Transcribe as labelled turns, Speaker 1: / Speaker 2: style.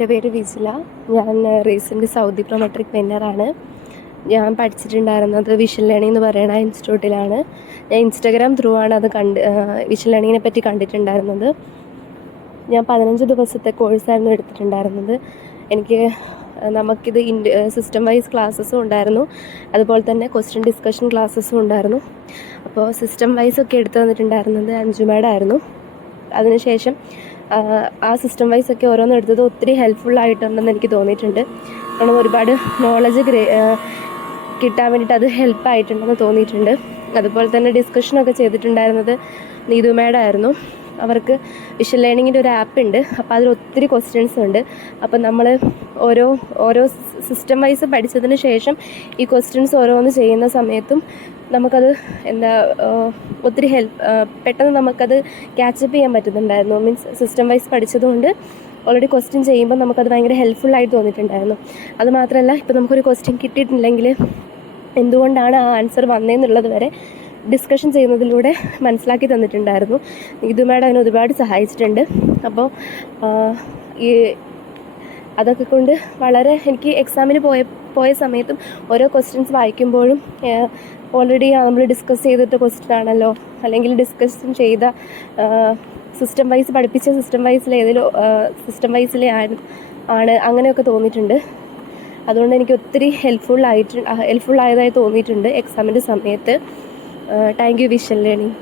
Speaker 1: എന്റെ പേര് വിജില ഞാൻ റീസെന്റ് സൗദി പ്രൊമെട്രിക് വിന്നറാണ് ഞാൻ പഠിച്ചിട്ടുണ്ടായിരുന്നത് വിഷൻ ലേണിംഗ് എന്ന് പറയുന്ന ഇൻസ്റ്റിറ്റ്യൂട്ടിലാണ് ഞാൻ ഇൻസ്റ്റാഗ്രാം ത്രൂ ആണ് അത് കണ്ട് വിഷൻ ലേണിങ്ങിനെ പറ്റി കണ്ടിട്ടുണ്ടായിരുന്നത്. ഞാൻ പതിനഞ്ച് ദിവസത്തെ കോഴ്സായിരുന്നു എടുത്തിട്ടുണ്ടായിരുന്നത്. എനിക്ക് നമുക്കിത് ഇൻഡ് സിസ്റ്റം വൈസ് ക്ലാസ്സസും ഉണ്ടായിരുന്നു. അതുപോലെ തന്നെ ക്വസ്റ്റ്യൻ ഡിസ്കഷൻ ക്ലാസ്സസും ഉണ്ടായിരുന്നു. അപ്പോൾ സിസ്റ്റം വൈസ് ഒക്കെ എടുത്തു വന്നിട്ടുണ്ടായിരുന്നത് അഞ്ജുമേഡായിരുന്നു. അതിനുശേഷം ആ സിസ്റ്റം വൈസ് ഒക്കെ ഓരോന്നും എടുത്തത് ഒത്തിരി ഹെൽപ്ഫുൾ ആയിട്ടുണ്ടെന്ന് എനിക്ക് തോന്നിയിട്ടുണ്ട്. കാരണം ഒരുപാട് നോളജ് കിട്ടാൻ വേണ്ടിയിട്ട് അത് ഹെൽപ്പ് ആയിട്ടുണ്ടെന്ന് തോന്നിയിട്ടുണ്ട്. അതുപോലെ തന്നെ ഡിസ്കഷനൊക്കെ ചെയ്തിട്ടുണ്ടായിരുന്നത് നീതു മേഡായിരുന്നു അവർക്ക് വിഷ്വൽ ലേണിങ്ങിന്റെ ഒരു ആപ്പ് ഉണ്ട്. അപ്പോൾ അതിൽ ഒത്തിരി ക്വസ്റ്റ്യൻസ് ഉണ്ട്. അപ്പോൾ നമ്മൾ ഓരോ ഓരോ സിസ്റ്റം വൈസ് പഠിച്ചതിന് ശേഷം ഈ ക്വസ്റ്റ്യൻസ് ഓരോന്ന് ചെയ്യുന്ന സമയത്തും നമുക്കത് എന്താ ഒത്തിരി ഹെൽപ്പ് പെട്ടെന്ന് നമുക്കത് ക്യാച്ചപ്പ് ചെയ്യാൻ പറ്റുന്നുണ്ടായിരുന്നു. മീൻസ് സിസ്റ്റം വൈസ് പഠിച്ചതുകൊണ്ട് ഓൾറെഡി ക്വസ്റ്റ്യൻ ചെയ്യുമ്പോൾ നമുക്കത് ഭയങ്കര ഹെൽപ്ഫുൾ തോന്നിയിട്ടുണ്ടായിരുന്നു. അതുമാത്രമല്ല ഇപ്പോൾ നമുക്കൊരു ക്വസ്റ്റ്യൻ കിട്ടിയിട്ടുണ്ടെങ്കിൽ എന്തുകൊണ്ടാണ് ആ ആൻസർ വന്നതെന്നുള്ളത് വരെ ഡിസ്കഷൻ ചെയ്യുന്നതിലൂടെ മനസ്സിലാക്കി തന്നിട്ടുണ്ടായിരുന്നു. ഇത് മാഡം അതിനെ ഒരുപാട് സഹായിച്ചിട്ടുണ്ട്. അപ്പോൾ ഈ അതൊക്കെ കൊണ്ട് വളരെ എനിക്ക് എക്സാമിന് പോയ പോയ സമയത്തും ഓരോ ക്വസ്റ്റ്യൻസ് വായിക്കുമ്പോഴും ഓൾറെഡി നമ്മൾ ഡിസ്കസ് ചെയ്തിട്ട് ക്വസ്റ്റ്യൻ ആണല്ലോ. അല്ലെങ്കിൽ ഡിസ്കഷൻ ചെയ്ത സിസ്റ്റം വൈസ് പഠിപ്പിച്ച സിസ്റ്റം വൈസിലെ ഏതെങ്കിലും സിസ്റ്റം വൈസിലെ ആണ് ആണ് അങ്ങനെയൊക്കെ തോന്നിയിട്ടുണ്ട്. അതുകൊണ്ട് എനിക്ക് ഒത്തിരി ഹെൽപ്ഫുൾ ആയിട്ട് ഹെൽപ്ഫുൾ ആയതായി തോന്നിയിട്ടുണ്ട് എക്സാമിന്റെ സമയത്ത്. Thank you vision learning